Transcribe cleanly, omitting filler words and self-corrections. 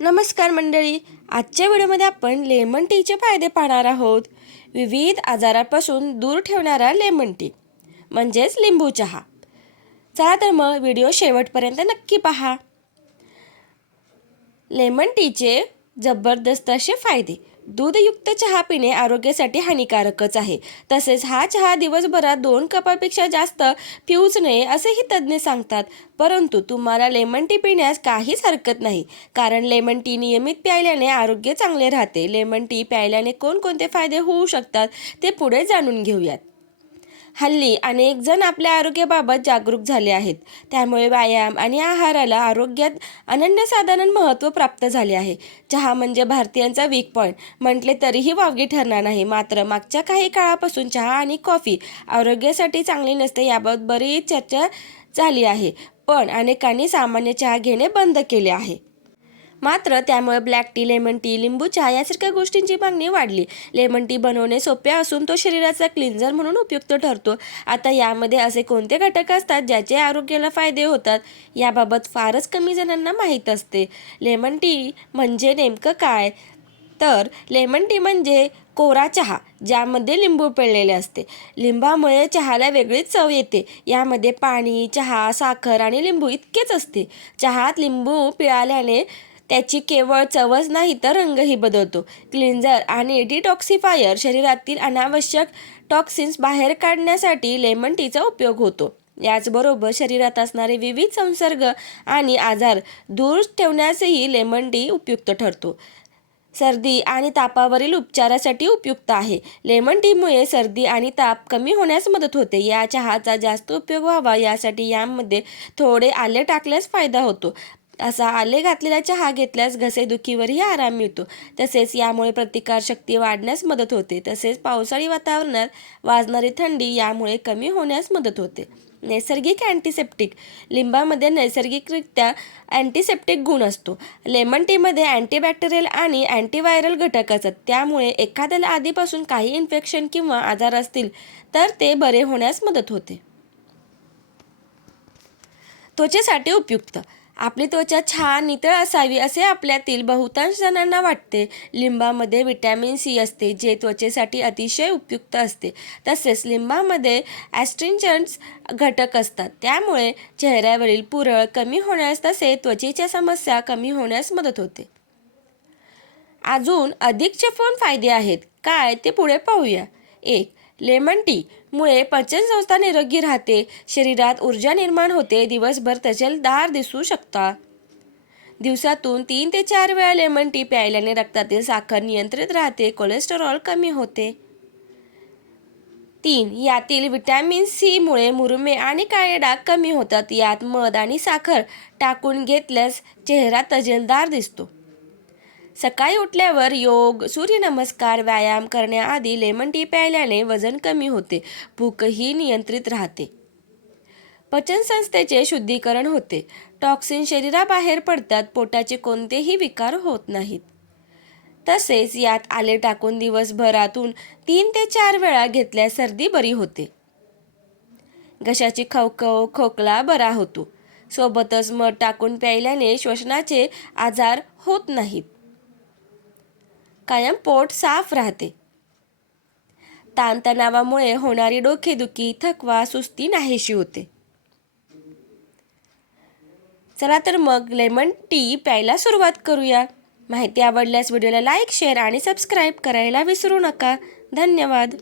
नमस्कार मंडळी, आजच्या व्हिडिओमध्ये आपण लेमन टीचे फायदे पाहणार आहोत. विविध आजारांपासून दूर ठेवणारा लेमन टी म्हणजेच लिंबू चहा. चला तर मग व्हिडिओ शेवटपर्यंत नक्की पहा. लेमन टीचे जबरदस्त असे फायदे. दूधयुक्त चहा पिणे आरोग्यासाठी हानिकारकच आहे. तसेच हा चहा दिवसभरात 2 कपापेक्षा जास्त पिऊच नये असेही तज्ज्ञ सांगतात. परंतु तुम्हाला लेमन टी पिण्यास काहीच हरकत नाही, कारण लेमन टी नियमित प्यायल्याने आरोग्य चांगले राहते. लेमन टी प्यायल्याने कोणकोणते फायदे होऊ शकतात ते पुढे जाणून घेऊयात. हल्ली अनेक जण आपल्या आरोग्याबाबत जागरूक झाले आहेत. त्यामुळे व्यायाम आणि आहाराला आरोग्यात अनन्यसाधारण महत्त्व प्राप्त झाले आहे. चहा म्हणजे भारतीयांचा वीक पॉईंट म्हटले तरीही वावगे ठरणार नाही. मात्र मागच्या काही काळापासून चहा आणि कॉफी आरोग्यासाठी चांगली नसते याबाबत बरीच चर्चा झाली आहे. पण अनेकांनी सामान्य चहा घेणे बंद केले आहे. मात्र त्यामुळे ब्लॅक टी, लेमन टी, लिंबू चहा यासारख्या गोष्टींची मागणी वाढली. लेमन टी बनवणे सोपे असून तो शरीराचा क्लिन्झर म्हणून उपयुक्त ठरतो. आता यामध्ये असे कोणते घटक असतात ज्याचे आरोग्याला फायदे होतात याबाबत फारच कमी जणांना माहीत असते. लेमन टी म्हणजे नेमकं काय? तर लेमन टी म्हणजे कोरा चहा ज्यामध्ये लिंबू पिळलेले असते. लिंबामुळे चहाला वेगळीच चव येते. यामध्ये पाणी, चहा, साखर आणि लिंबू इतकेच असते. चहात लिंबू पिळाल्याने त्याची केवळ चवच नाही तर रंगही बदलतो. क्लिन्झर आणि डिटॉक्सिफायर शरीरातील अनावश्यक टॉक्सिन्स बाहेर काढण्यासाठी लेमन टीचा उपयोग होतो. याचबरोबर शरीरात असणारे विविध संसर्ग आणि आजार दूर ठेवण्यासही लेमन टी उपयुक्त ठरतो. सर्दी आणि तापावरील उपचारासाठी उपयुक्त आहे. लेमन टीमुळे सर्दी आणि ताप कमी होण्यास मदत होते. या चहाचा जास्त उपयोग व्हावा यासाठी यामध्ये थोडे आले टाकल्यास फायदा होतो. असा आले घातलेला चहा घेतल्यास घसेदुखीवरही आराम मिळतो. तसेच यामुळे प्रतिकारशक्ती वाढण्यास मदत होते. तसेच पावसाळी वातावरणात वाजणारी थंडी यामुळे कमी होण्यास मदत होते. नैसर्गिक अँटीसेप्टिक. लिंबामध्ये नैसर्गिकरित्या अँटीसेप्टिक गुण असतो. लेमन टीमध्ये अँटीबॅक्टेरियल आणि अँटीव्हायरल घटक असतात. त्यामुळे एखाद्याला आधीपासून काही इन्फेक्शन किंवा आजार असतील तर ते बरे होण्यास मदत होते. त्वचेसाठी उपयुक्त. आपली त्वचा छान नितळ असावी असे आपल्यातील बहुतांश जणांना वाटते. लिंबामध्ये व्हिटॅमिन सी असते जे त्वचेसाठी अतिशय उपयुक्त असते. तसेच लिंबामध्ये ॲस्ट्रिंजंट्स घटक असतात. त्यामुळे चेहऱ्यावरील पुरळ कमी होण्यास तसेच त्वचेच्या समस्या कमी होण्यास मदत होते. अजून अधिक फोन फायदे आहेत काय ते पुढे पाहूया. 1. लेमन टी मुळे पचनसंस्था निरोगी राहते. शरीरात ऊर्जा निर्माण होते. दिवसभर तजेलदार दिसू शकता. दिवसातून 3 ते 4 वेळा लेमन टी प्यायल्याने रक्तातील साखर नियंत्रित राहते. कोलेस्टेरॉल कमी होते. 3. यातील व्हिटॅमिन सी मुळे मुरुमे आणि काळे डाग कमी होतात. यात मध आणि साखर टाकून घेतल्यास चेहरा तजेलदार दिसतो. सकाळी उठल्यावर योग, सूर्यनमस्कार, व्यायाम करण्याआधी लेमन टी प्यायल्याने वजन कमी होते. भूकही नियंत्रित राहते. पचनसंस्थेचे शुद्धीकरण होते. टॉक्सिन शरीराबाहेर पडतात. पोटाचे कोणतेही विकार होत नाहीत. तसेच यात आले टाकून दिवसभरातून 3 ते 4 वेळा घेतल्यास सर्दी बरी होते. घशाची खवखव, खोकला बरा होतो. सोबतच मध टाकून प्यायल्याने श्वसनाचे आजार होत नाहीत. कायम पोट साफ राहते. ताणतणावामुळे होणारी डोकेदुखी, थकवा, सुस्ती नाहीशी होते. चला तर मग लेमन टी प्यायला सुरुवात करूया. माहिती आवडल्यास व्हिडिओला लाईक, शेअर आणि सबस्क्राईब करायला विसरू नका. धन्यवाद.